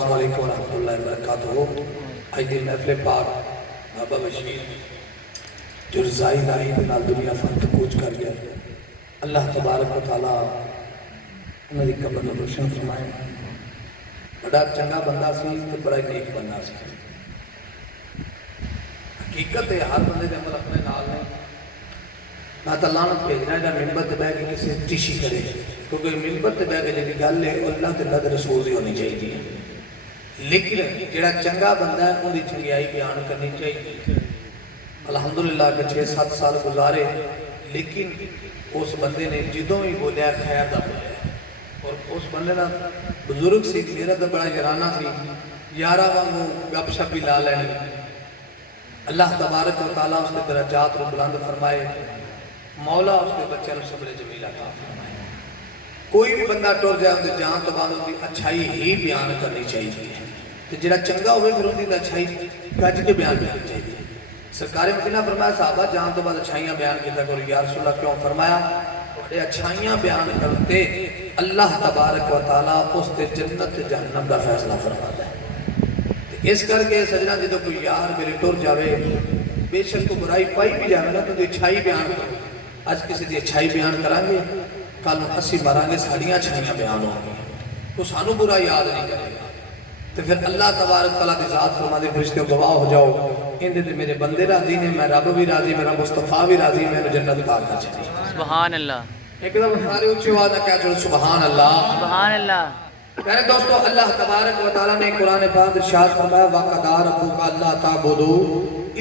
अस्सलाम वालेकुम रहमतुल्लाहि व बरकातुहू। आज दिन महफिल पाक बाबा बशीर जो रज़ाई लाई दे नाल दुनिया फंत कूच कर गया। अल्लाह तबारक व तआला उन्हां दी कब्र नूं रोशन फरमाए। बड़ा चंगा बंदा सी ते बड़ा नेक बंदा सी। हकीकत है हर बंदे दे अमल अपने नाल ने। ना तो लानत भेजना है मिंबर से बह के किसी टिशी करे, क्योंकि मिंबर से बह के जी गल है अल्लाह के अल्लाह के रसूल की होनी चाहिए। लेकिन जोड़ा चंगा बंदा है उनकी चंगियाई बयान करनी चाहिए। अलहमदुलिल्लाह के 6-7 साल गुजारे, लेकिन उस बंदे ने जो भी बोलिया खैर का बोलिया। और उस बंदे का बुजुर्ग से मेरा तो बड़ा याराना सी, यारा वांगू गपशप भी ला लैनी। अल्लाह तबारक व तआला उसके दरजात को बुलंद फरमाए। मौला उसके बच्चे को सब्र जमील अता फरमाए। कोई भी बंदा टुर जाए उनकी जान तो बाद उसकी अच्छाई ही बयान करनी चाहिए। तो जो चंगा हो फिर उनकी अच्छाई गज के बयान करनी चाहिए। सरकार मदीना फरमाया साहबा जान तो बाद अच्छाइयाँ बयान किया करो। या रसूल अल्लाह क्यों फरमाया? अच्छाइयाँ बयान करते अल्लाह तबारक व तआला उसके जन्नत जहन्नम का फैसला फरमाता है। इस करके सजना जो कोई यार मेरे टुर जाए, बेशक को बुराई पाई भी जाए ना तो अच्छाई बयान करो। अज किसी की अच्छाई बयान करांगे, कल असी मरांगे साड़ियाँ अच्छाइयाँ बयान होंगी, तो सानू बुरा याद नहीं करेगा। तो फिर अल्लाह तबारक तआला की ज़ात फरमाते फरिश्ते गवाह हो जाओ, इनदे ते मेरे बंदे राजी ने, मैं रब भी राजी, मेरा मुस्तफा भी राजी, मैंने जन्नत पा कर चली। सुभान अल्लाह। एकदम सारे उच्च आवाज़ में क्या चलो सुभान अल्लाह, सुभान अल्लाह। मेरे दोस्तों अल्लाह तबारक व तआला ने कुरान पाक इरशाद फरमाया वक़दा रब्बुका अल्ला ताबुदू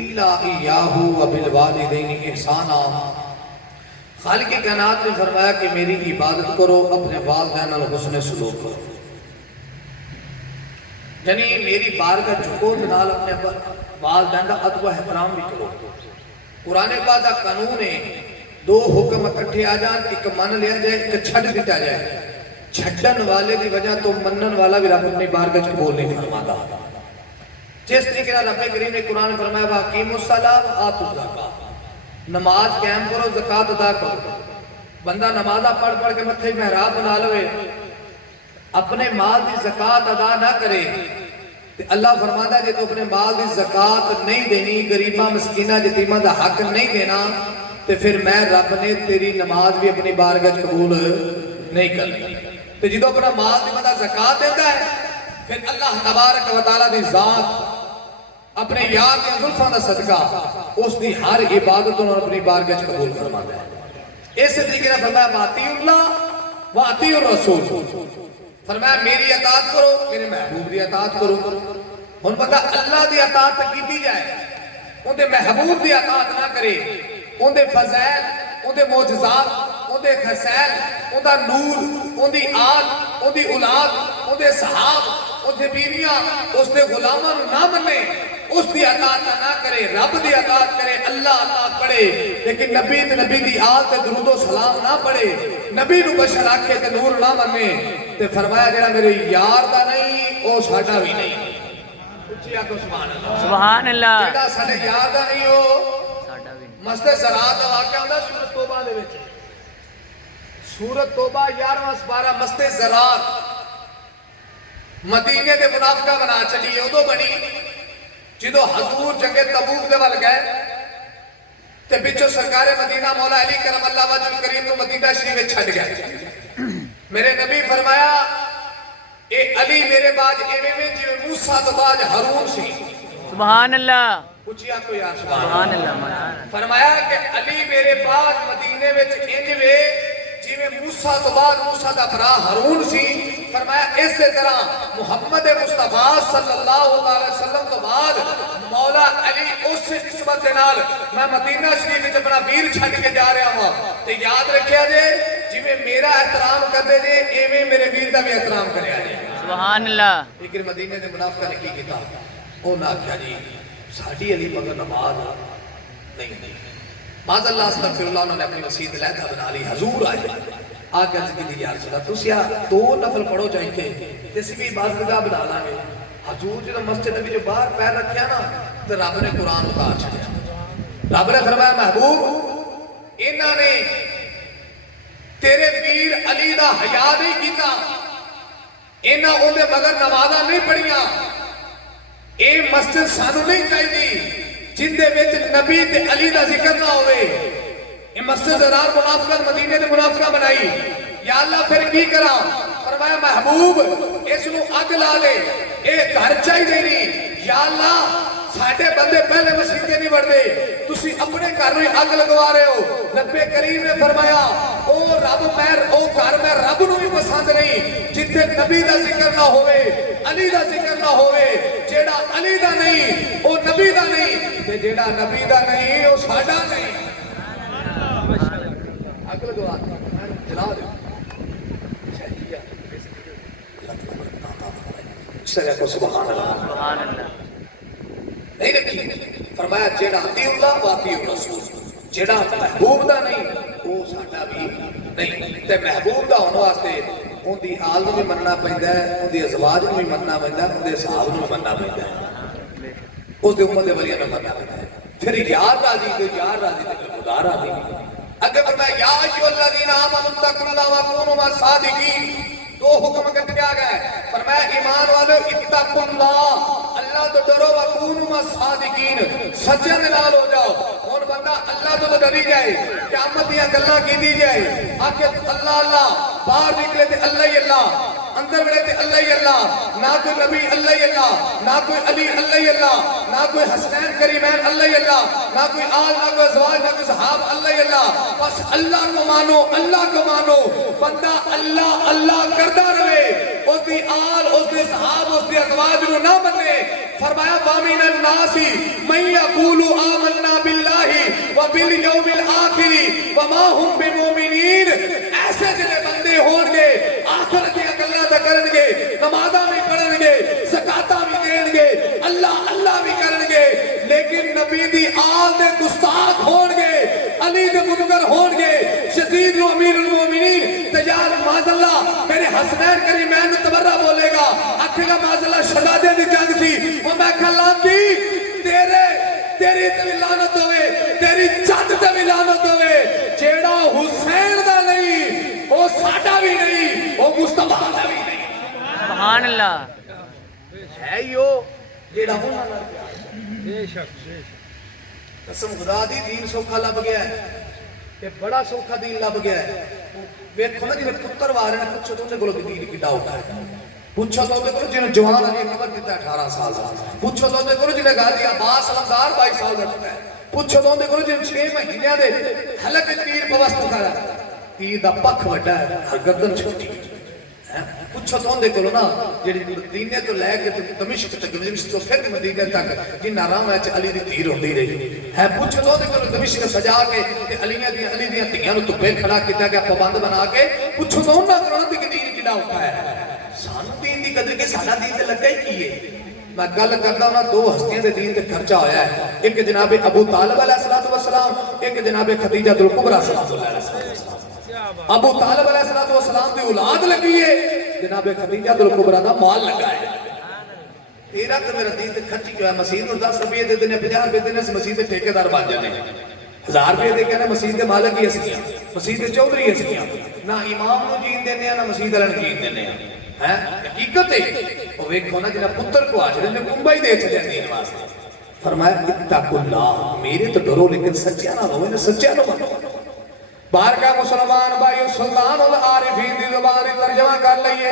इल्ला इय्याहु व बिल वालिदैनि इहसाना। खालिक कायनात ने फरमाया कि मेरी इबादत करो, अपने वालिदैन नाल हुस्न सलूक करो। यानी मेरी बारगाह झुको ते नाल अपने वालिदैन दा अदब व एहतराम भी करो। कुरान पाक दा कानून है दो हुक्म इकट्ठे आ जान, एक मन लिया जाए, एक छड्ड दिता जाए। छड्डन वाले की वजह तो मनन वाला भी रब अपनी बारगाह च कबूल नहीं फरमाता। जिस तरीके नाल रब करीम ने कुरान फरमाया वाकीमुस सलात व आतुज़ ज़कात, नमाज कायम करो, ज़कात अदा करो। बंदा नमाजा पढ़ पढ़ के मत्थे मेहराब बना लवे, अपने माल की ज़कात अदा ना करे तो अल्लाह फरमाता है जो अपने माल की ज़कात नहीं देनी, गरीबा मस्कीना यतीमा का हक नहीं देना, तो फिर मैं रब ने तेरी नमाज भी अपनी बारगाह कबूल नहीं करनी। तो जो अपना माल की बंदा ज़कात देता है, फिर अल्लाह तबारक व तआला की ज़ात अपने यार के जुल्फां दा सदका उसकी हर इबादत अपनी बारगाह कबूल फरमाता है। इस तरीके से फरमाया वातीउल्लाह व अतीउर रसूल, फरमाया मेरी अतात करो, मेरे महबूब की अतात करो। हुण बंदा अल्लाह की अतात की जाए, उनके महबूब की अतात ना करे, उनके फज़ैल, उनके मोजज़ात, उनके खसैल, उनका नूर, उनकी आल, उनकी औलाद, उनके सहाब, उनके बीवियां, उसके गुलामां ना मने, उसकी अतात ना करे, रब की अतात करे, अल्लाह अतात पढ़े, लेकिन नबी की आल ते दुरूदो सलाम ना पढ़े, नबी नूं बशर आखे ते नूर ना मने, ते फरमाया जेड़ा मेरे यार दा नहीं वो साडा भी नहीं। उच्ची आखो सुभान अल्लाह, सुभान अल्लाह। जेड़ा साडे यार दा नहीं हो साडा भी नहीं। मस्ते ज़रात दा वाक़या हुंदा सूरत तौबा दे विच, सूरत तौबा 11वां पारा मस्ते ज़रात मदीने के मुनाफिका बना चली। उदों बनी जो हजूर जंगे तबूक दे वल गए ते पिछों सरकार मदीना मौला अली करम अल्लाह वजहुल करीम नूं मदीना शरीफ छड्ड गए। मेरे नबी फरमाया ए अली मेरे बाद एवें में जिवें मूसा तो बाद हारून सी। सुभान अल्लाह। उचिया को यार सुभान अल्लाह। फरमाया कि अली मेरे बाद मदीने विच इंज वे जिवें मूसा तो बाद मूसा दा भरा हारून सी। फरमाया इस तरह मुहम्मद मुस्तफा सल्लल्लाहु अलैहि वसल्लम तो बाद मौला अली उस निस्बत के नाल मैं मदीना शरीफ विच अपना वीर छड्ड के जा रहा हां, ते याद रखिया जे जिवें मेरा एहतराम करदे जे एवें मेरे वीर दा भी एहतराम करिया जे। सुभान अल्लाह। लेकिन मदीने दे मुनाफिकां ने की कीता, उन्हां आख्या जी साडी अली मगर नमाज नहीं। माज़अल्लाह अस्तगफिरुल्लाह, उन्होंने अपनी मसीत लहदा बना ली। हजूर आए आकर की यार सुना तुसिया 2 नफल पढ़ो जाइए ते असीं भी इबादतगाह बना लांगे। हजूर जो मस्जिद में जो बाहर पैर रखा ना तो रब ने कुरान उतार छड्या। रब ने फरमाया महबूब इन्होंने तेरे वीर अली का हया नहीं किया, इन्हें उनके मगर नमाजा नहीं पढ़िया, मस्जिद सानू नहीं चाहिए जिंदे विच नबी ते अली दा जिक्र ना होवे। ये मस्जिद दरार मुनाफिक मदीने दे मुनाफिक बनाई। या अल्लाह फिर की करा? फरमाया महबूब इसनू अग ला दे, ये घर चाहिए नहीं। या अल्लाह साडे बंदे पहले मस्जिद नहीं वड़दे, तुसी अपने घर में अग लगवा रहे हो। नबी करीम ने फरमाया ओ रब मैं ओ घर मैं रब नू भी पसंद नहीं जिथे नबी दा जिक्र ना होवे, अली दा जिक्र ना होवे। जेड़ा अली दा नहीं ओ नबी दा नहीं, ते जेड़ा नबी दा नहीं ओ साडा नहीं। अग लगवा जला दे सुभान अल्लाह नहीं रखी। फरमाया जेड़ा अतीउल्लाह व अतीउर रसूल, जेड़ा महबूब दा नहीं वो साडा भी नहीं। ते महबूब दा होने वास्ते उनदी आल नूं भी मनना पैंदा है, उनदी अज़वाज नूं भी मनना पैंदा है, उनदे साहब नूं भी मनना पैंदा है, उसदे उम्मत दे वलियां नूं मनना पैंदा है। फिर यार राजी ते यार राजी ते खुदा राजी। अगे फरमाया या अय्युहल्लज़ीना आमनू तक़ुल्लाह व कूनू मस्सादिकीन। दो हुक्म इकट्ठे आ गए। फरमाया ईमान वाले इत्तकुल्लाह, अल्लाह तो डरो, व कूनू मस्सादिकीन, सच्चे नाल हो जाओ। हुन बंदा अल्लाह तो डरी जाए, क़यामत दी गल्लां कीती जाए, आके अल्लाह अल्लाह, बाहर निकले ते अल्लाह ही अल्लाह, अंदर बड़े ते अल्लाह ही अल्लाह, ना कोई नबी अल्लाह ही अल्लाह, ना कोई अली अल्लाह ही अल्लाह, ना कोई हसनैन करीमैन अल्लाह ही अल्लाह, ना कोई आल, ना कोई ज़वाज, ना कोई सहाब, अल्लाह ही अल्लाह। बस अल्लाह को मानो, अल्लाह को मानो। बंदा अल्लाह अल्लाह करता रहे, उसकी आल, उसके सहाब, उसके अज़वाज को ना मने। फरमाया वामिनन नासी मन यक़ूलु आमन्ना बिल्लाहि व बिल यौमिल आखिरी व मा हुम बिमुमिनीन। ऐसे जिहड़े बंदे होणगे आखिरत दी गल्लां तां करनगे, नमाज़ां भी पढ़नगे, ज़कातां भी देणगे, अल्लाह अल्लाह भी करनगे, लेकिन नबी दी आल दे गुस्ताख होणगे, अली दे मुनकर होणगे, यज़ीद नु अमीरुल मोमिनीन तैयार माज़अल्लाह मेरे हसनैन करीमैन तबर्रा बोलेगा, आखेगा माज़अल्लाह शहजादे दी जंग सी, वो मैं खला की तेरे तेरी ते भी लानत होवे, तेरी चंद ते भी लानत होवे। जेड़ा हुसैन दा नहीं वो साडा भी नहीं, वो मुस्तफा दा भी नहीं। सुभान अल्लाह है यो जेड़ा होना ना बेशक कसम खुदा दी दीन सौखा लभ गया है, ये बड़ा सौखा दीन लभ गया है। वेखो ना जिन्हें पुत्र वारे ने पुछो तो उन्हें कोलो दीन किड्डा औखा है। पूछो तो उन्हें कोलो जिन्हें जवान अली कबर दिता 18 साल का। पूछो तो उन्हें कोलो जिन्हें गाजी अब्बास अलमदार 22 साल का दिता है। पूछो तो उन्हें कोलो जिन्हें 6 महीने दे हलक तीर पवस्त करा, तीर दा पख वड्डा है, हर गर्दन छोटी है। पूछो तो उन्हें कोलो ना जेडी मदीने तो लैके दमिश्क तक, दमिश्क तो फिर मदीने तक जिन्ना राह में अली दी तीर होंदी रही है। पूछो तो उन्हें कोलो दमिश्क सजा के ते अली दी धीआं नूं धुप्पे खड़ा किया गया, पाबंद बना के। पूछो तो उन्हां कोलो दी दीन किड्डा औखा है। सानू दीन दी कदर के साडा दीन ते लगा ही की है। मैं गल करदा ना दो हस्तियां दे दीन ते खर्चा होया है, एक जनाबे अबू तालिब अलैहिस्सलातु वस्सलाम, एक जनाबे खदीजतुल कुबरा सल्लल्लाहु अलैहि वसल्लम। अबू तालिब अलैहिस्सलातु वस्सलाम दी औलाद लगी है, जनाबे खदीजतुल कुबरा दा माल लगा है। तेरा तो मेरा दीन ते खर्च क्यों है? मसीह नूं 10 रुपए दे देने, 50 रुपए देने, मसीह दे ठेकेदार बन जाने। 1000 रुपए दे कहना मसीह दे मालक ही असलियां, मसीह दे चौधरी असलियां, ना इमाम नूं जीन देने ना मसीह वाले नूं जीन देने हैं। हकीकत है वो वेखो ना जिन्हें पुत्र को हाजरे ने कुंभा ही दे छड़िया दीन वास्ते। फरमाया इत्तकुल्लाह, मेरे तो डरो लेकिन सच्चा ना हो, सच्चा ना बनो। बाहर का मुसलमान भाई सुल्तान उल आरिफीन दी ज़ुबान तर्जमा कर लईए।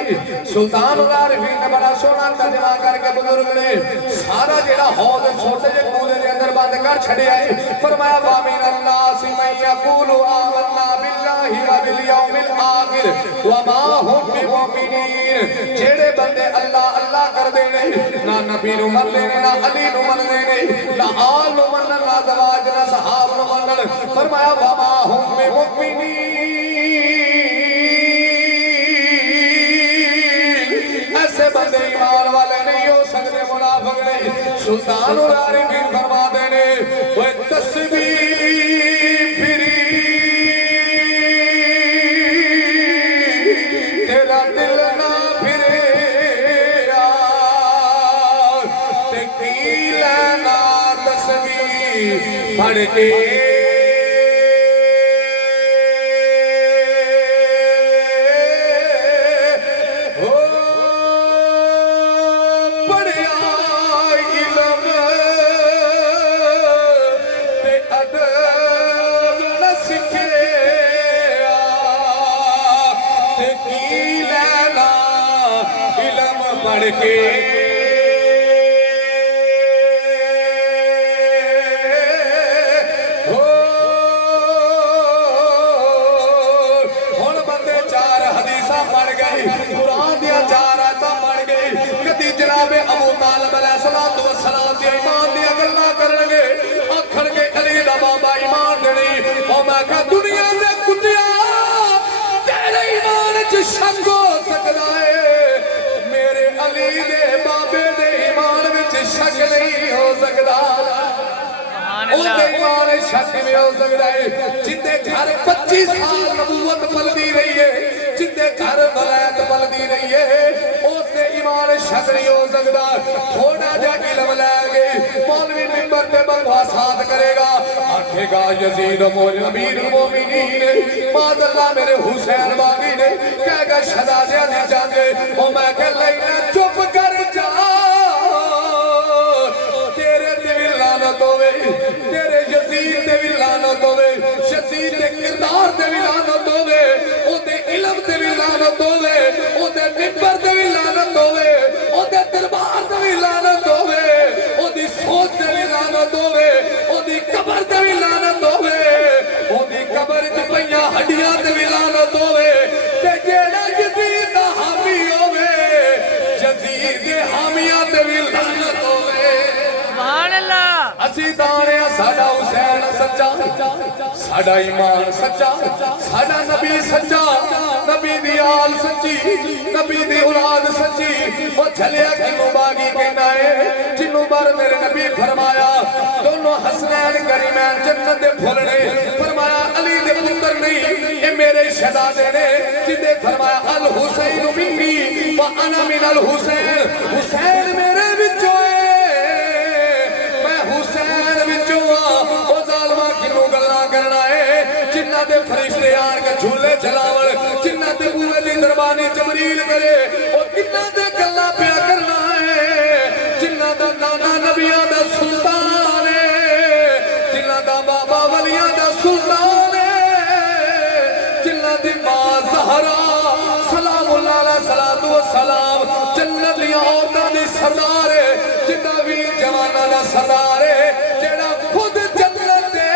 सुल्तान उल आरिफीन ने बड़ा सोना तर्जमा करके बुजुर्ग ने सारा जेड़ा हौज छोटे जे कूले दे अंदर बंद कर छड़िया है। फरमाया वामिन अन्नास मन यक़ूलु आमन्ना बिल्लाहि व बिल यौमिल आखिर व मा हुम बिमुमिनीन। जेड़े बंदे अल्लाह अल्लाह कर देने, ना नबी नु मन देने, ना अली नु मन देने, ना आल नु मन, ना ज़वाज, ना सहाब नु मन। फरमाया व मा हुम ऐसे बंदे ईमान वाले नहीं हो सकते, मुनाफिक नहीं। सुल्तान उल आरिफीन फरमाते ने ओए तस्बीह फिरी तेरा दिल ना फिरे ते की लेना तस्बीह फड़ के इल्म के जनाबे अबू तालिब अलैहिस्सलातु वस्सलाम दे ईमान दी गल्लां करनगे आखणगे अली दा बाबा ईमान देनी ओ मैं कहा दुनिया दे कुत्तिया तेरे ईमान च शक हो सकदा है मेरे अली दे बाबे दे ईमान विच शक नहीं हो सकदा ओदे ईमान शक में हो सकदा है जिंदे घर 25 साल नबूवत पलदी रही है जिंदे घर वलायत पलदी रही है उसने ईमान शक नहीं हो सकता थोड़ा जा इल्म लेंगे मौलवी मिंबर पे बकवासात करेगा आखेगा यजीद मौल अमीर मोमिनीन मादल्ला मेरे हुसैन बागी ने कहेगा शहजादे ने जाके ओ मैं कह लेना चुप कर जा तेरे ते भी लानत होवे तेरे यजीद ते भी लानत होवे यजीद दे किरदार ते भी लानत होवे ओदे इल्म ते भी लानत होवे ओदे मिंबर ते भी लानत होवे ओदे दरबार ते भी लानत होवे ओदी सोच ते भी लानत होवे ओदी कब्र ते भी लानत होवे ओदी कब्र च पईयां हड्डियां ते भी लानत होवे ते जेड़ा यजीद दा हामी होवे यजीद दे हामियां ते भी लानत होवे सुभान अल्लाह असी दाने साडा हुसैन सच्चा साडा ईमान सच्चा साडा नबी सच्चा नबी दी आल सच्ची नबी दी औलाद सच्ची ओ चलिया किनु बागी कहना है जिन्नु बार मेरे नबी फरमाया दोनों हसनैन करीमैन जन्नत दे फुल ने फरमाया अली दे पुत्र नहीं ये मेरे शहजादे ने जिंदे फरमाया अल हुसैन मिन्नी व अना मिन अल हुसैन हुसैन मेरे विचों है मैं हुसैन विचों ओ जालमा किनु गल्लां करना है जिन्ना दे फरिश्ते आन के झूले चलावण जिन्ना दे बूए दी दरबानी जबरील करे ओ किन्ना दे गल्लां पिया करना है जिन्ना दा नाना नबियां दा सुल्तान है जिन्ना दा बाबा वलियां दा सुल्तान है जिन्ना दी मां ज़हरा सलामुल्लाह अलैहि सलातु व सलाम जन्नत दी औरतां दी सरदार है जिन्ना वीर जवानां दा सरदार है जेड़ा खुद जन्नत दे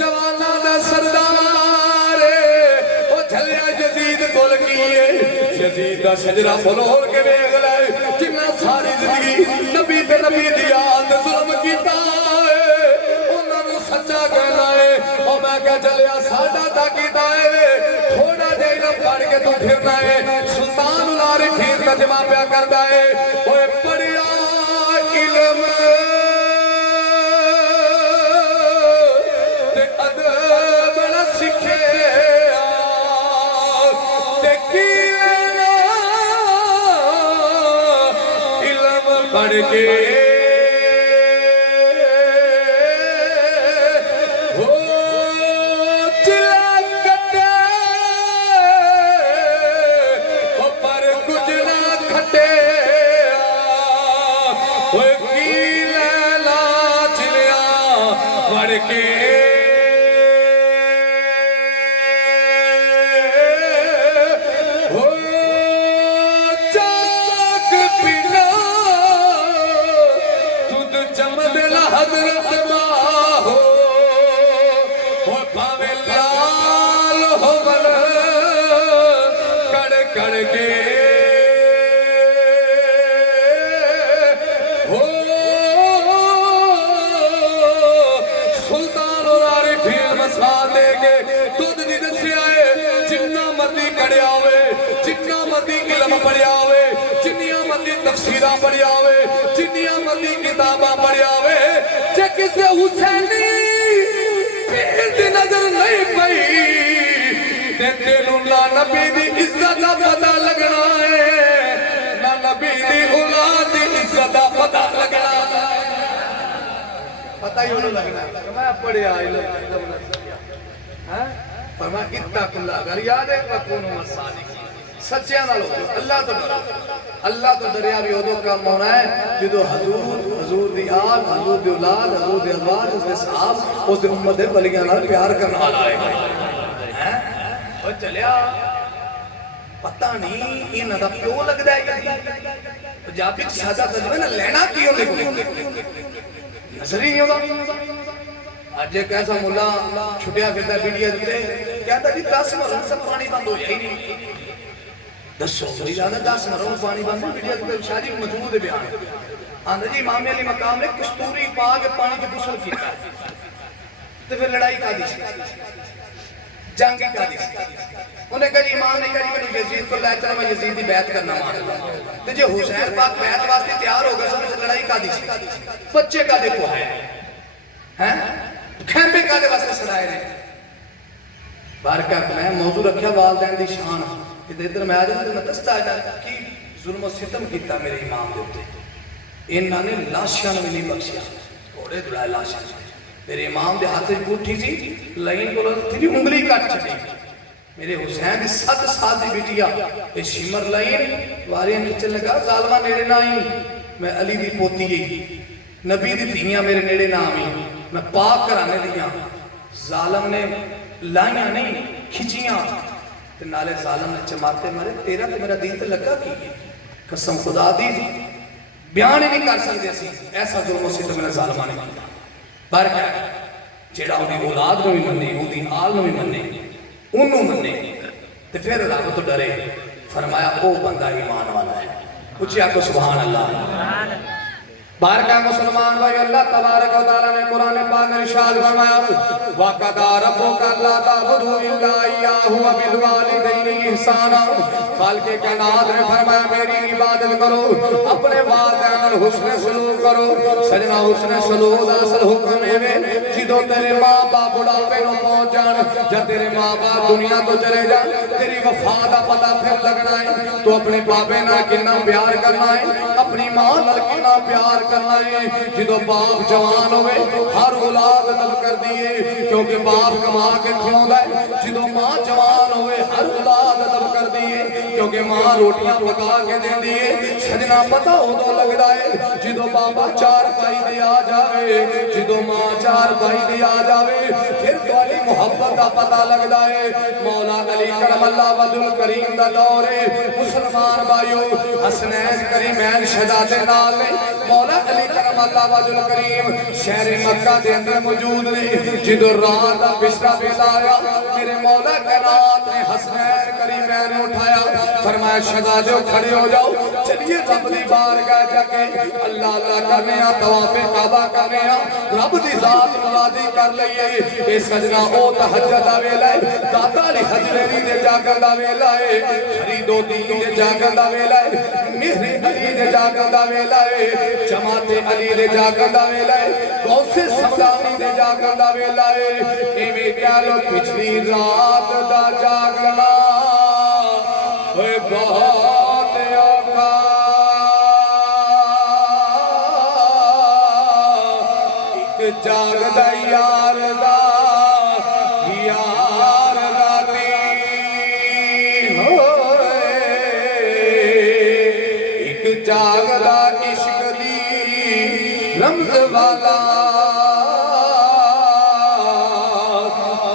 जवानां दा सरदार है ओ झलिया यजीद कोल की है यजीद दा शजरा फलोर के वेख ले जिन्ना सारी जिंदगी नबी ते नबी दी याद जुल्म कीता है उन्हां नू सच्चा कहना है ओ मैं कह चलिया साडा ता कीता है थोड़ा जिहा इल्म पढ़ के तू फिरना है सुल्तान उल आरिफीन तर्जमा पिया करदा है ओए पढ़िया इल्म ते अदब ना सीखे ते की लेना इल्म पढ़ के तफसीरां पढ़िया होवे जिन्नियां मर्जी किताबां पढ़िया होवे जे किसे हुसैनी पीर दी नजर नहीं पई ते तेनू ना नबी दी इज्जत दा पता लगना है ना नबी दी औलाद दी इज्जत दा पता लगना है पता ही नहीं लगना मैं पढ़िया हैं फरमा इत्तकुल्लाह अगर याद है वकुनु मसादिक सच्चियां नाल हो अल्लाह तो डरिया भी उदो काम होना है जो हजूर दी आल हजूर दी औलाद हजूर दी अज़वाज उसदे साहब उसदे उम्मत दे वलियां नाल प्यार करन वाला है ओ चलिया पता नहीं इन्हां दा प्यो लगदा है पंजाबी च सादा तर्जुमा ना लेना की होंदे नजर ही नहीं आउंदा। अज एक ऐसा मुला छुटिया फिरदा वीडियो दे कहता जी 10 मरों सब पानी बंद हो जाए नहीं दसो मेरी ज्यादा 10 मरों पानी बंद वीडियो दे शाह जी मौजूद है बयान आंदा जी इमाम अली मकाम ने कस्तूरी पा के पानी च गुसल किया तो फिर लड़ाई कादी सी जंग कादी सी उन्हें कहा इमाम ने कहा मैं यजीद को लै चला मैं यजीद की बैत करना मान तो जो हुसैन पाक बैत वास्ते तैयार हो गए सब लड़ाई कादी सी बच्चे का देखो है हैं खैमे कादे वास्ते सराए ने बारका मैं मौजू रखा वालदैन दी शान कि इधर मैं आ जाऊं तो मैं दसदा कि जुल्म सितम किया मेरे इमाम के उत्ते इन्होंने लाशां भी नहीं बख्शिया घोड़े दुड़ाए लाशां मेरे इमाम के हाथ में बूठी सी लाइन को थी उंगली कट छड़ी मेरे हुसैन की 7 साल की बिटिया ये शिमर लाइन वारियां खिंचन लगा जालमा नेड़े ना आई मैं अली की पोती गई नबी दी धीयां मेरे नेड़े ना आई मैं पाक घराने दियां जालम ने लाइया नहीं खिंचियां ते नाले जालम ने चमाते मारे तेरा तो मेरा दीन तो लगा की कसम खुदा दी बयान ही नहीं कर सकते असी ऐसा जुल्म सितम मेरा जालमा ने किया पर क्या जेड़ा उहदी औलाद नूं भी मन्ने उहदी आल नूं भी मन्ने उन्होंने मन्ने ते फिर रब तो डरे फरमाया ओ बंदा ईमान वाला है उच्ची आखो सुभान अल्लाह। बारका मुसलमान भाई अल्लाह तबारक व तआला ने कुरान पाक में इरशाद फरमाया वक़दा रब्बुका अल्ला तअबुदू इल्ला इय्याहु व बिल वालिदैनि इहसाना खालिक़े कायनात ने फरमाया मेरी इबादत करो अपने वालिदैन नाल हुस्न सलूक करो सजना हुस्न सलूक दा असल हुक्म है जिदों तेरे मां बाप बुढ़ापे नु पहुंच जान जब तेरे मां बाप दुनिया तो चले जान तेरी वफा दा पता फिर लगना है तो अपने बाबे नाल कितना प्यार करना है अपनी मां नाल कितना प्यार करना है जो बाप जवान होवे हर औलाद अदब कर दिए क्योंकि बाप कमा के खवांदा है जो मां जवान होवे हर औलाद अदब कर दिए क्योंकि मां रोटियां पका के देंदी है सजना पता उदों लगदा है जो बाबा 4 भाई दे आ जावे जो मां 4 भाई दे आ जावे फिर तुम्हारी मोहब्बत का पता लगदा है। मौला अली करमल्ला वजुल करीम दा दौर है मुसलमान भाइयों हसनैन करीमैन शहजादे नाल ने मौला अली करमल्ला वजुल करीम शहर मक्का के अंदर मौजूद ने जिदों रात का पिछला वेला आया मेरे मौला कायनात ने हसनैन करीमैन उठाया फरमाया शहजादे खड़े हो जाओ चलिए रब दी बारगाह जाके अल्लाह अल्लाह करने आ तवाफे काबा करने आ रब दी जात नूं राज़ी कर लईए ए सजना ओ तहज्जुद दा वेला है दाता अली हजरेरी दे जागण दा वेला है फरीदो दी दे जागण दा वेला है मिहरी अली दे जागण दा वेला है जमाते अली दे जागण दा वेला है गौसे समदानी दे जागण दा वेला है इवें कह लो पिछली रात दा जागना ओए बहुत औखा एक जागदा यार दा यार राती होए एक जागदा इश्क दी रमज वाला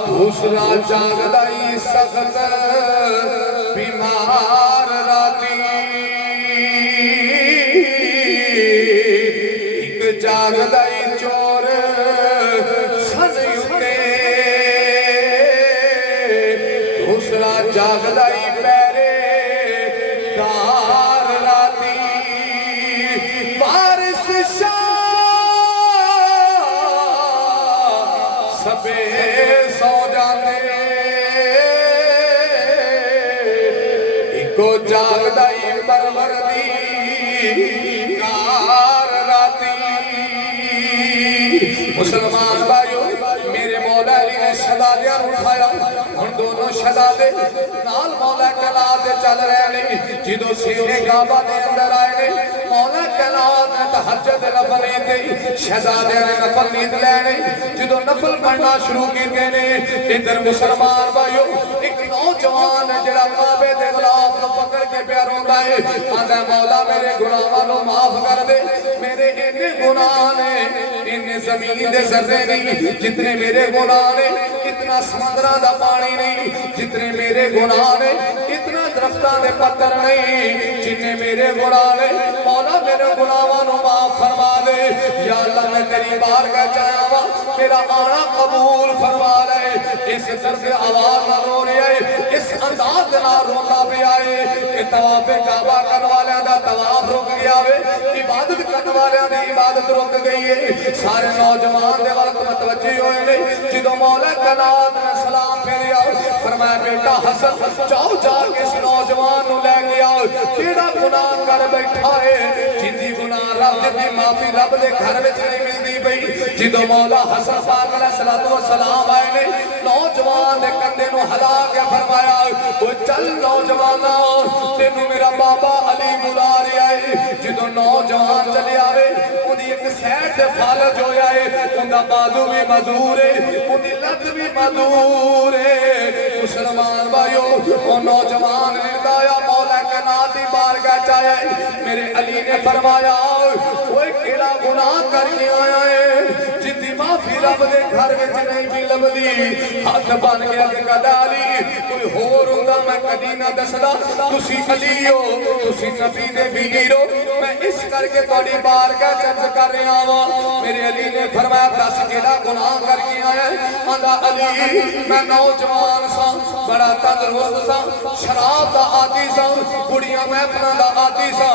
दूसरा जागदा सख्त बीमार राती एक जागदा चोर सन उते दूसरा जागदा पैरे दार राती बारिश सबे सौ जाते इको जागदा परवरदी कार राती। मुसलमान भाइयों मेरे मौला अली ने शहजादियां उठाया हुण दोनों शहजादे नाल मौला कैलाश दे चल रहे ने जिदों सीने काबा दे अंदर आए ने मौला कैलाश ने तहज्जुद नफल नींद शहजादियां ने नफल नींद लैने जिदों नफल पढ़ना शुरू कीते ने इधर मुसलमान भाइयों एक नौजवान जड़ा काबे दे गुलाब को पकड़ के प्या रोंदा है आंदा मौला मेरे गुनाहां नूं माफ कर दे मेरे इन्ने गुनाह ने इन्ने जमीन दे जर्रे नहीं जितने मेरे गुनाह ने इतना समुद्रा दा पानी नहीं जितने मेरे गुनाह ने इतना दरख्तां दे पत्तर नहीं जिन्ने मेरे गुनाह ने मौला मेरे गुनाहां नूं माफ फरमा दे या अल्लाह मैं तेरी बारगाह च आया वा मेरा आना कबूल फरमा ले इस दर्द आवाज नाल रो रहा है इस अंदाज नाल रोंदा पिया है कि तवाफ काबा करने वालियां दा तवाफ रुक गया वे इबादत करने वालियां दी इबादत रुक गई है सारे नौजवान दे वल मतवज्जे होए ने जदों मौला कायनात ने सलाम फेरिया फरमाया बेटा हसन जाओ जाके इस नौजवान नूं लै के आओ केड़ा गुनाह कर बैठा है जिंदी गुनाह रब दी माफी रब दे घर विच नहीं मिलदी पई जदों मौला हसन पाक अलैहिस्सलातु वस्सलाम आए ने नौजवान दे कंधे नूं हिला के फरमाया ओ चल नौजवाना तेनू मेरा बाबा अली बुला रहा है जदों नौजवान चले आवे उहदी एक साइड ते फालज होया है उहदा बाजू भी मजूर है उहदी लत भी मजूर है मुसलमान भाइयों ओ नौजवान निर्दया मौला के नाम दी बारगाह च आया है मेरे अली ने फरमाया ओए केड़ा गुनाह करके आया है जिंदी माफी रब दे घर विच नहीं भी लभदी हाथ बन गया ते कदा अली कोई होर हुंदा मैं कदी ना दसदा तुसी अली हो तुसी नबी दे वीर हो मैं इस करके तुहाडी बारगाह च अर्ज कर रहा वां मेरे अली ने फरमाया दस केड़ा गुनाह करके आया आंदा अली मैं नौजवान सा बड़ा तंदुरुस्त सा शराब दा आदी सा कुड़ियां महफिलां दा आदी सा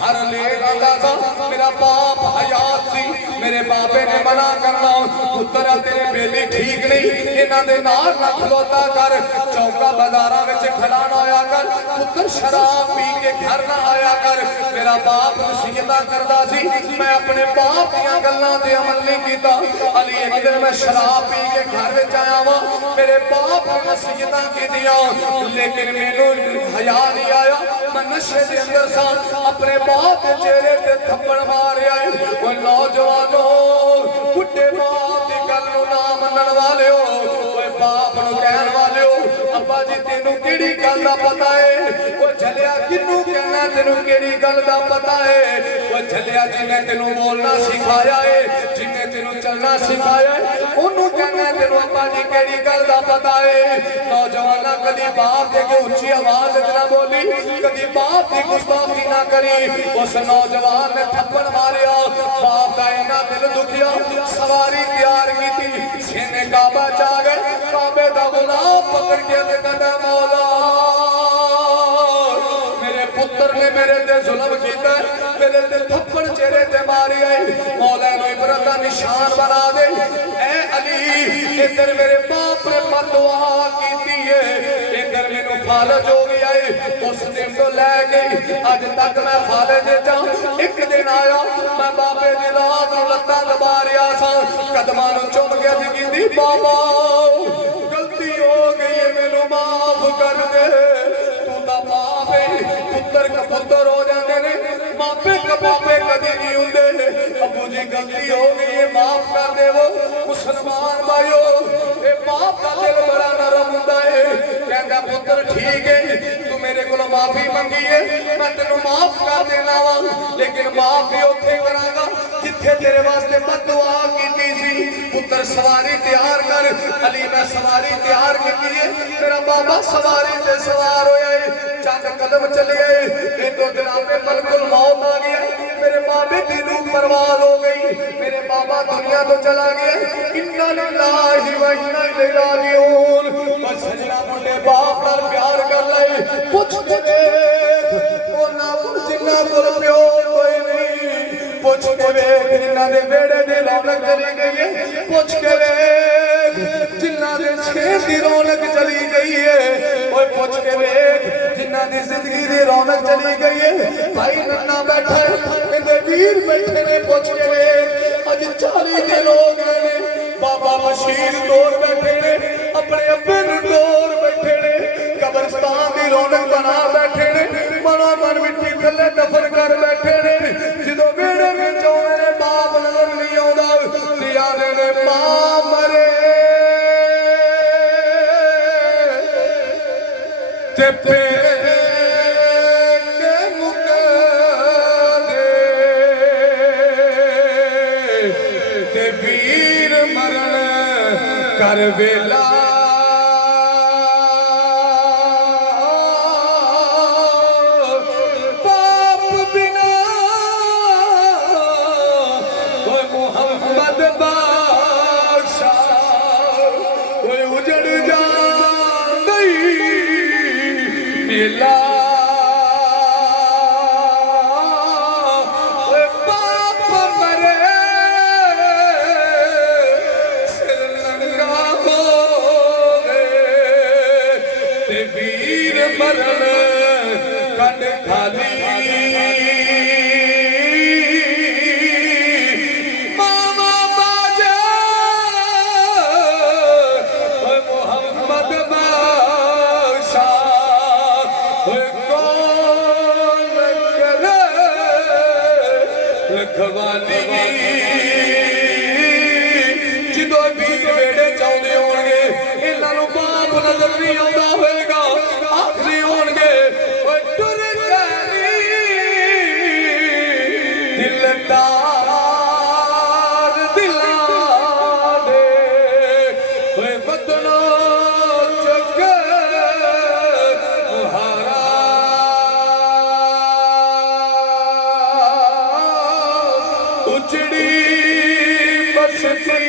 घर ले आंदा सा मेरा बाप हयात सी मेरे बाबे ने मना करना पुत्तर तेरे बेली ठीक नहीं इन्हां दे नाल ना खलोता कर चौका बाजारां विच खड़ा ना होया कर पुत्तर शराब पी के घर ना आया कर मेरा बाप नसीहतां करदा सी मैं अपने बाप दीयां गल्लां ते अमल नहीं कीता अली एक दिन मैं शराब पी के घर विच आया वां मेरे बाप ने नसीहतां कीतियां लेकिन मैनू हया नहीं आया मैं नशे दे अंदर सा अपने बाप दे चेहरे ते थप्पड़ मारिया ओ नौजवानों बुढ़े बाप दी गल नूं ना मनण वालिओ ओए बाप नूं कहण वालिओ अब्बा जी तेनू केड़ी गल दा पता है ओ झलिया किन्नू कहना तेनू केड़ी गल दा पता है ओ झलिया जिन्ने तेनू बोलना सिखाया है जिन्ने तेनू चलना सिखाया है ओनू कहना तेनू अब्बा जी केड़ी गल दा पता है नौजवाना कदी बाप दे के ऊंची आवाज च ना बोली कदी बाप दी गुस्ताखी ना करी उस नौजवान ने थप्पड़ मारिया बाप दा इन्ना दिल दुखिया सवारी तैयार की सीने काबा च आ गए काबे दा गुलाम पकड़ के ते कहंदा मौला मेरे पुत्र ने मेरे ते जुल्म कीता मेरे ते थप्पड़ चेहरे ते मारी आई मौला नूं इबरत दा निशान बना दे ए अली इधर मेरे बाप ने बददुआ कीती है इधर मैनू फालज हो गया है उस दिन तो लै गई अज तक मैं फालज चा एक दिन आया मैं बाबे दी रात नूं लत्तां दबा रिहा सा कदमां नूं चुम के अर्ज कीती बाबा गलती हो गई है मैनू माफ कर दे तू तां बाप है पुत्तर कपुत्तर हो जाते ने मापे कपापे कदी नहीं हुंदे अबू जी गलती हो गई है माफ कर देवो मुसलमान भाइयों ए बाप दा दिल बड़ा नरम हुंदा है कहंदा पुत्तर ठीक है तू मेरे कोलों माफी मंगी है मैं तेनू माफ कर देना वा लेकिन माफ भी उत्थे करांगा जिथे तेरे वास्ते बददुआ कीती सी पुत्तर सवारी तैयार कर अली मैं सवारी तैयार कीती है मेरा बाबा सवारी ते सवार होया है चंद कदम चले गए एक दो जनाबे मलकुल मौत आ गया मेरे बाबे की रूह परवाज हो गई मेरे बाबा दुनिया तो चला गया इन्ना लिल्लाहि व इन्ना इलैहि राजिऊन बस सजना मुंडे बाप नाल प्यार कर ले पुछ के देख ओ ना जिन्ना कोल प्यो कोई नहीं पुछ के देख जिन्ना दे बेड़े दी रौनक चली गई है पुछ के देख जिन्ना दे छेर दी रौनक चली गई है ओए पुछ के देख जिन्ना दी जिंदगी दी रौनक चली गई है भाई नन्ना बैठा है इहदे वीर बैठे ने पुछ के देख अज 40 दे लोग ने बाबा बशीर दौर बैठे ने अपने अब्बे नूं दौर बैठे ने कब्रिस्तान दी रौनक बना बैठे ने मनो मन मिट्टी थल्ले दफन कर बैठे ने जदों बेड़े विच आउंदे ने बाप नजर नहीं आउंदा लियाने ने मां मरे ते पे मरण कर वेला रखवाली जो वीर वेड़े चाहते होंगे इन्हों बाप नजर नहीं आता होगा आखरी होंगे दिलदार दिलां दे बदनो उजड़ी बसती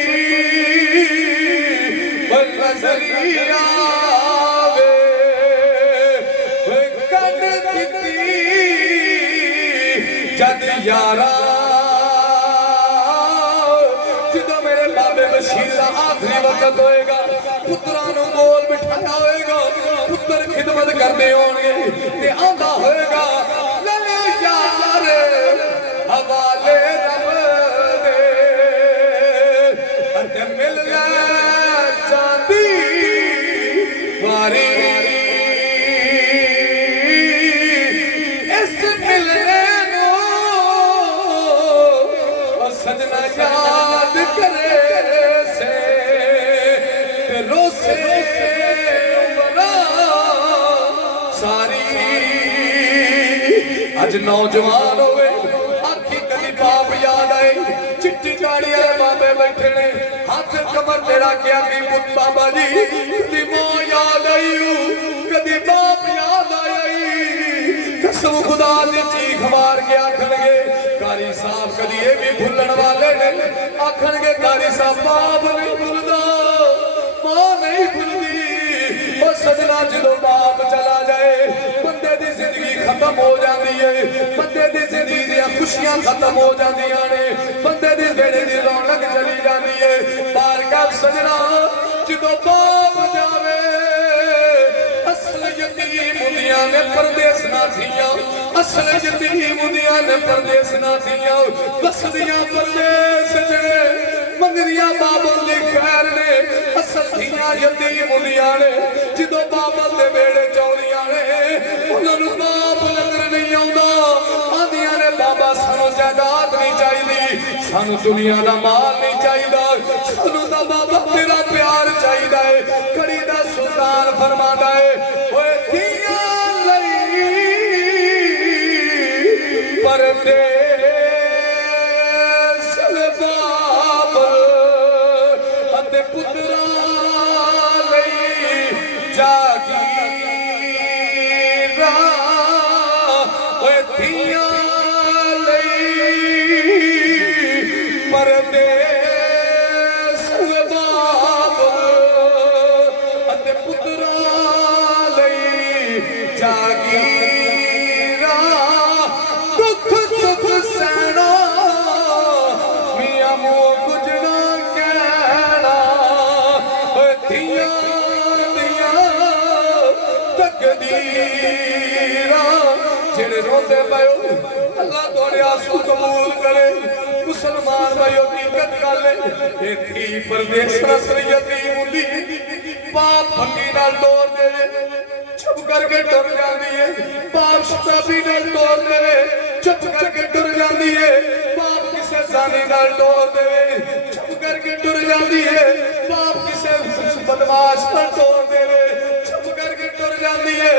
नजरिया कन दी जद यारा जो मेरे बाबे बशीर का आखिरी वक्त होएगा पुत्रां नूं कोल बिठाया होएगा पुत्र खिदमत करते होणगे ते आंदा होएगा ले यार हवाले रब दे अते मिल ले चांदी वारी इस मिलने नो सजना याद करे से रोसे उमरा सारी अज नौजवान होवे आखी कदी बाप याद आए चिट्टी गाड़ी वाले बाबे बैठे ने हाथ कमर ते रखिया कि पुत बाबा जी कदी मां याद आई कदी बाप याद आई कसम खुदा दी चीख मार के आखणगे कारी साहब कदी ये भी भुलण वाले ने आखणगे कारी साहब बाप नहीं भुलदा मां नहीं भुलदी ओ सजना जो बाप चला जाए बंदे दी जिंदगी खत्म हो जाती है बंदे दी जिंदगी दी खुशियां खत्म हो जांदियां ने बंदे दी बेड़े दी रौनक चली जाती है पार कर सजना जो बाप जावे असल यतीम हुंदियां ने परदेस ना थियां असल यतीम हुंदियां ने परदेस ना थियां बसदियां परदेस जड़े मंगदियां बाबल दी खैर ने असल थियां यतीम हुंदियां ने जो बाबल दे बेड़े चौंदियां ने उन्हां नूं बाप नजर नहीं आउंदा आंदियां ने बाबा सानू जायदाद नहीं चाहिदी सानू दुनिया दा माल नहीं चाहिदा सानू दा बाबा तेरा प्यार चाहिदा है कड़ी दा सुल्तान फरमांदा है ओए धीआं लई परदेस बाप अते पुत्रा लई जागीरा ओए धीआं परदेस बाप अते पुत्रा लई जागीरा दुख सुख सहना मियां मुंह गुजना कहना धियां दियां तकदीरां जेड़े रोंदे पयो अल्लाह तोड़े आंसू कबूल करे मुसलमान भाइयों हकीकत गल है थी परदेस असलियत ही हुंदी बाप फंगी नाल तोड़ देवे चुप करके टुर जांदी है बाप शताबी नाल तोड़ देवे चुप करके टुर जांदी है बाप किसे जानी नाल तोड़ देवे चुप करके टुर जांदी है बाप किसे बदमाश नाल तोड़ देवे चुप करके टुर जांदी है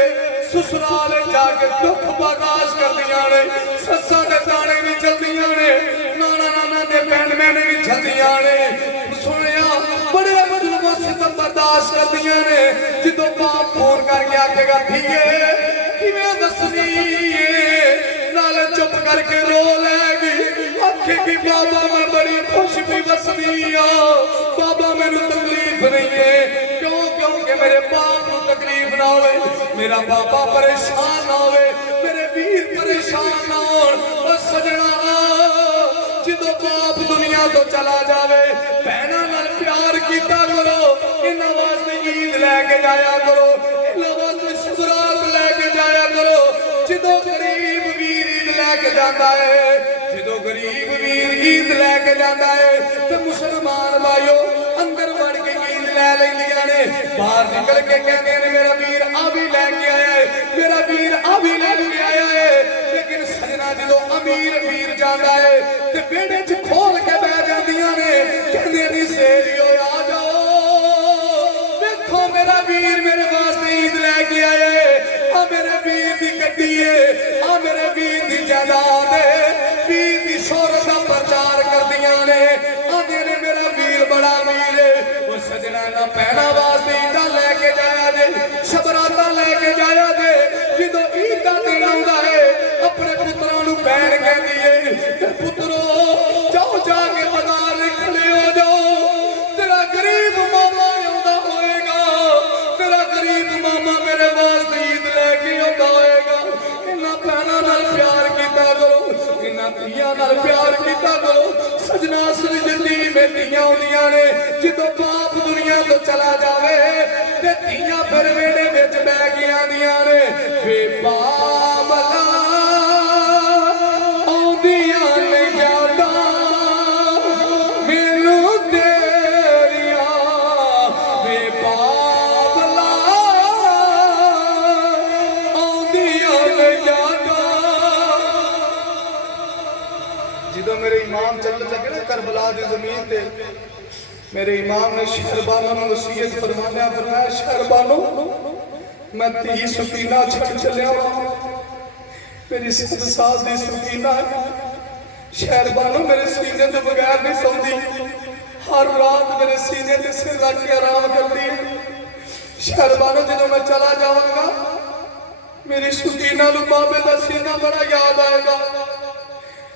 ससुराल जाके दुख बर्दाश्त करदियां ने सस्सां दे ताने भी चलदियां ने नाना नाना दे भैन भैन भी चलदियां ने सुनिया बड़े जुल्म सितम बर्दाश्त करदियां ने जिदों बाप फोन करके आखेगा धीए किवें दसनी नाले चुप करके रो लेगी आखेगी बाबा मैं बड़ी खुश भी बसनी बाबा मैनू तकलीफ नहीं है क्यों क्योंकि मेरे बाप को तकलीफ ना होवे मेरा बाबा परेशान ना होवे मेरे वीर परेशान ना हो सजना जो बाप दुनिया तो चला जावे भैणा नाल प्यार कीता करो इन्हां वास्ते ईद लैके जाया करो इन्हां वास्ते शुकरात लैके जाया करो जो गरीब वीर ईद लैके जाता है जो गरीब वीर ईद लैके जाता है तो मुसलमान भाइयों अंदर वड़ के ईद लै लैंदियां ने बाहर निकल के कहते हैं मेरा वीर आ भी लैके आया है मेरा वीर आ भी लैके आया है लेकिन सजना जो अमीर वीर जाता है ते बेड़े च खोल के बह जांदियां ने कहंदे नी सेरियो आ जाओ देखो मेरा वीर मेरे वास्ते ईद लेके आया है आ मेरे वीर दी गड्डी है आ मेरे वीर दी जायदाद है वीर दी शोहरत दा प्रचार करदियां ने आंदे ने मेरा वीर बड़ा अमीर है ओ सजना ना पैना वास्ते ईदा लेके जाया जे शबराता लेके जाया जे जो ईद का दिन आउंदा है अपने पुत्रां नूं भैण कहंदी है पुत्रो जाओ जाके बाजार खड़े हो जाओ तेरा गरीब मामा आउंदा होएगा तेरा गरीब मामा मेरे वास्ते ईद लेके आउंदा होएगा इन्हां भैणां नाल प्यार कीता करो इन्हां धीआं नाल प्यार कीता करो सजना असली जिंदगी में धीआं आउंदियां ने जदों बाप दुनिया तो चला जावे ते धीआं फिर वेड़े विच बैठ के आंदियां ने वे बाबला आउंदियां ने यादां मैनूं तेरियां वे बाबला आउंदियां ने यादां जदों मेरे इमाम चलण लगे ना करबला दी ज़मीन ते मेरे इमाम ने शहरबानो नूं वसीयत फरमाया शहरबानो मैं धी सुकीना छड़ चलिया मेरी 7 साल दी सुकीना शहरबानो मेरे सीने तो बगैर नहीं सौंदी हर रात मेरे सीने ते सिर रख के आराम करती है शहरबानो जदों मैं चला जाऊंगा मेरी सुकीना नूं बाबे दा सीना बड़ा याद आएगा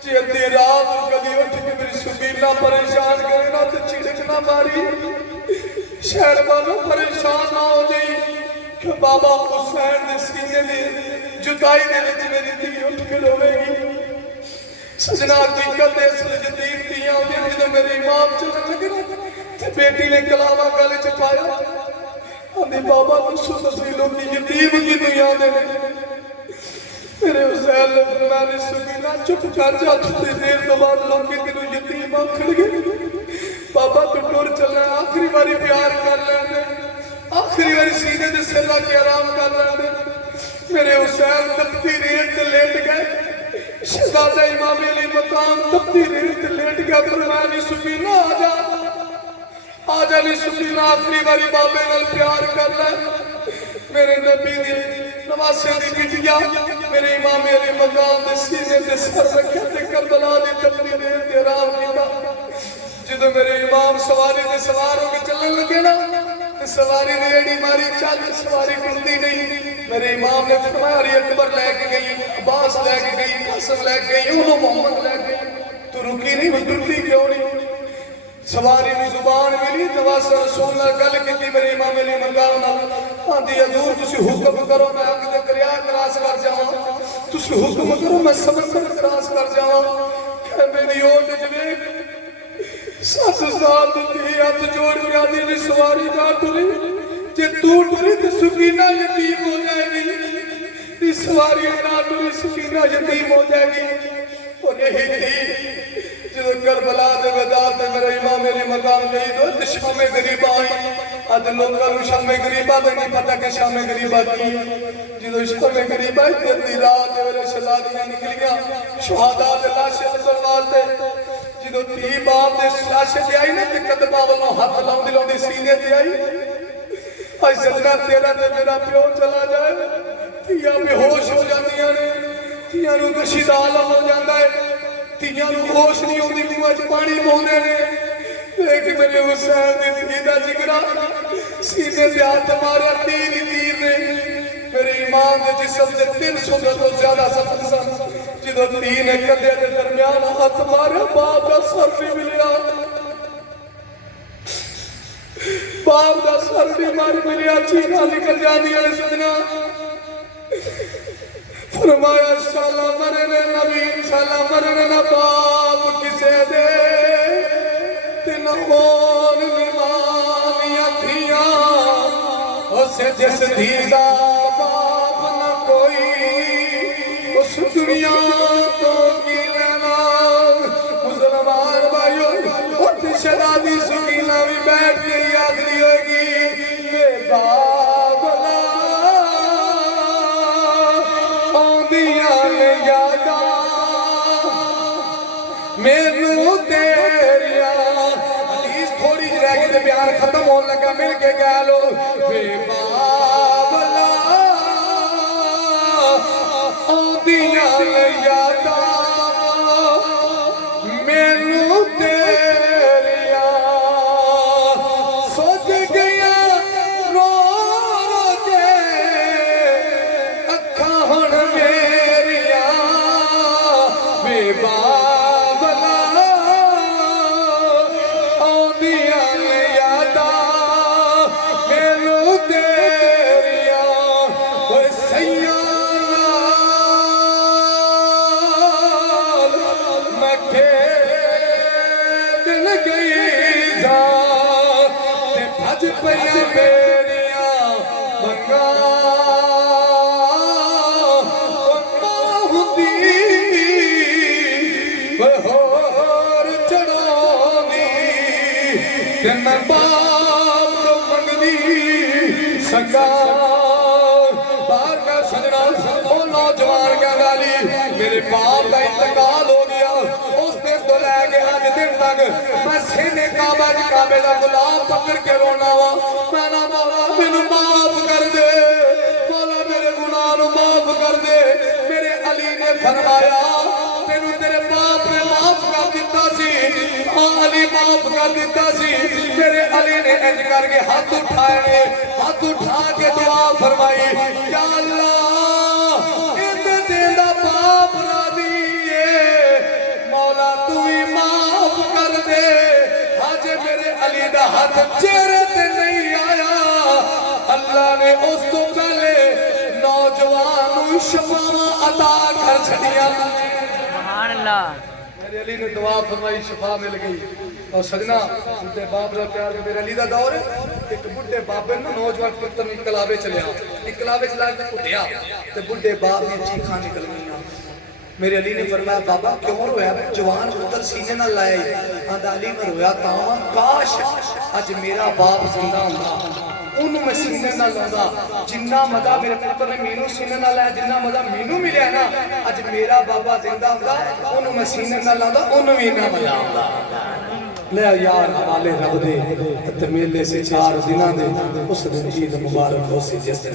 जे अद्धी रात कभी उठ के मेरी सुकीना परेशान करे ना तो चिड़क ना मारी शहरबानो परेशान ना हो जाई कि बाबा हुसैन दे सीने दे जुदाई दे विच मेरी धी उठ के रोवेगी सजना हकीकत इस जदीद धीआं आउंदियां जदों मेरे इमाम चलण लगे ना ते बेटी ने कलामा गल च पाया आंदी बाबा तुसो दसी लोग यतीम किनूं आंदे ने मेरे हुसैन ने फरमाया सुकीना चुप कर जा थोड़ी देर तो बाद लोग तेनू यतीम आखणगे बाबा तू टुर चलना आखिरी बारी प्यार कर लेंदे आखिरी बारी सीने ते सिर ला के आराम कर लेंदे मेरे हुसैन तपती रेत ते लेट गए शहजादा इमाम अली मकाम तपती रेत ते लेट गया फरमाया सुकीना आ जा नी सुकीना आखिरी बारी बाबे नाल प्यार कर ले मेरे नबी दी नवासे दी बिटिया मेरे इमाम अली मकाम दे सीने ते सर रखे ते करबला दी तपती रेत ते आराम कीता जदों मेरे इमाम सवारी ते सवार होके चलने लगे ना ते सवारी ने एड़ी मारी चल सवारी टुरदी नहीं मेरे इमाम ने फरमाया अली अकबर लेके गई अब्बास लेके गई कासिम लेके गई उन्हों मोहम्मद लेके गई तू रुकी नहीं टुरदी क्यों नहीं सवारी दी जुबान मिली नवासा रसूल नाल गल कीती मेरे इमाम अली मकाम नाल आंदी हजूर तुसी हुक्म करो मैं अगे करिया क्रॉस कर जावां तुसी हुक्म करो मैं समंदर क्रॉस कर जावां कह मेरी ओट जवे 7 साल दी हाथ जोड़ के आंदी नी सवारी ना टुरी जे तू टुरी तो सुकीना यतीम हो जाएगी इस सवारी ना टुरी सुकीना यतीम हो जाएगी और यही थी जो करबला दे मैदान ते मेरे इमाम अली मकाम गई तो शामे गरीबा आई अद लोकां नूं शामे गरीबा दा नहीं पता कि शामे गरीबा की जो शामे गरीबा इतनी रात दे वेले शहजादियां निकलियां शहादा दे लाशें अंदर वास्ते जो धी बाप दे लाशे ते आई ना ते कदमां वल्लों हथ लाउंदी लाउंदी सीने ते आई आज सजना तेरा ते मेरा प्यो चला जाए धीआं बेहोश हो जांदियां ने धीआं नूं कशीदा आलम हो जांदा है धीआं नूं होश नहीं आउंदी मूंह च पानी पाउंदे ने लेकिन मेरे हुसैन दी धी दा जिगरा सीने ते हाथ मारिया तीर ने मेरे इमाम दे जिस्म दे 300 गज तो ज्यादा सफर सन जदों धी ने कंधे दे दरमियान हाथ मारिया बाप दा सर नहीं मिलिया बाप दा सर नहीं मार मिलिया चीखां निकल जांदियां ने सजना फरमाया शाला मरने नबी शाला मरने ना बाप किसे दे ते न होन निमानियां थियां उसे जिस धी दा बाप न कोई उस दुनिया तो की लेना मुसलमान भाइयों उठ शराबी सुकीना भी बैठ के आखरी होगी ये बाबला आंदियां ने यादां मैनू तेरिया हदीस थोड़ी जी रह गई बयान खत्म होने लगा मिल के कह लो वे बाबला आंदियां ने यादां मैनू तेरिया सोच गया रो रो के अखां हुण मेरिया वे बाबला आंदियां ने यादां मैनू तेरिया ओए सैयां मैं खेदन गई जा ते भज पईयां मेरिया मंगा होर चढ़ावी कि मैं बाप को मंगदी सगा बाहर का सजना ओ नौजवान का गाली मेरे बाप का इंतकाल हो गया उस दिन तो लैके अज दिन तक मैं सीने काबा काबे का गुलाब पकड़ के रोना वा मैं ना मौला मैनू माफ कर दे मौला मेरे गुनाह नू माफ कर दे मेरे अली ने फरमाया तेनू तेरे बाप ने माफ कर दिता सी अली माफ कर दिता सी मेरे अली ने इंज करके हाथ उठाए ने हाथ उठा के दुआ फरमाई या अल्लाह इते तेरा बाप राजी है मौला तू ही माफ कर दे आज मेरे अली दा हाथ चेहरे ते नहीं आया अल्लाह ने उस तो पहले नौजवान नू शफावां अता कर छड़िया सुभान अल्लाह मेरे अली ने दुआ फरमाई शफा मिल गई और सजना बुढ़े बाप का प्यार मेरे अली का दौर एक बुढ़े बाबे ने नौजवान पुत्र इनकलाबे चलिया इनकलाबे चला के कुटिया ते बुढ़े बाप ने चीखा निकल गई मेरे अली ने फरमाया बाबा क्यों रोया जवान पुत्र सीने नाल लाया आंदा अली मैं रोया तां काश अज मेरा बाप जिंदा हुंदा उन्होंने मैं सीने नाल लांदा जिन्ना मजा मेरे पुत्र ने मैनू सीने नाल लाया जिन्ना मजा मैनू मिलिया ना अज मेरा बाबा जिंदा हुंदा उन्होंने मैं सीने नाल लांदा उन्होंने भी इन्ना मजा आंदा ले यार हवाले रब दे ते मेले से 4 दिनां दे उस दिन ईद मुबारक हो सी जिस दिन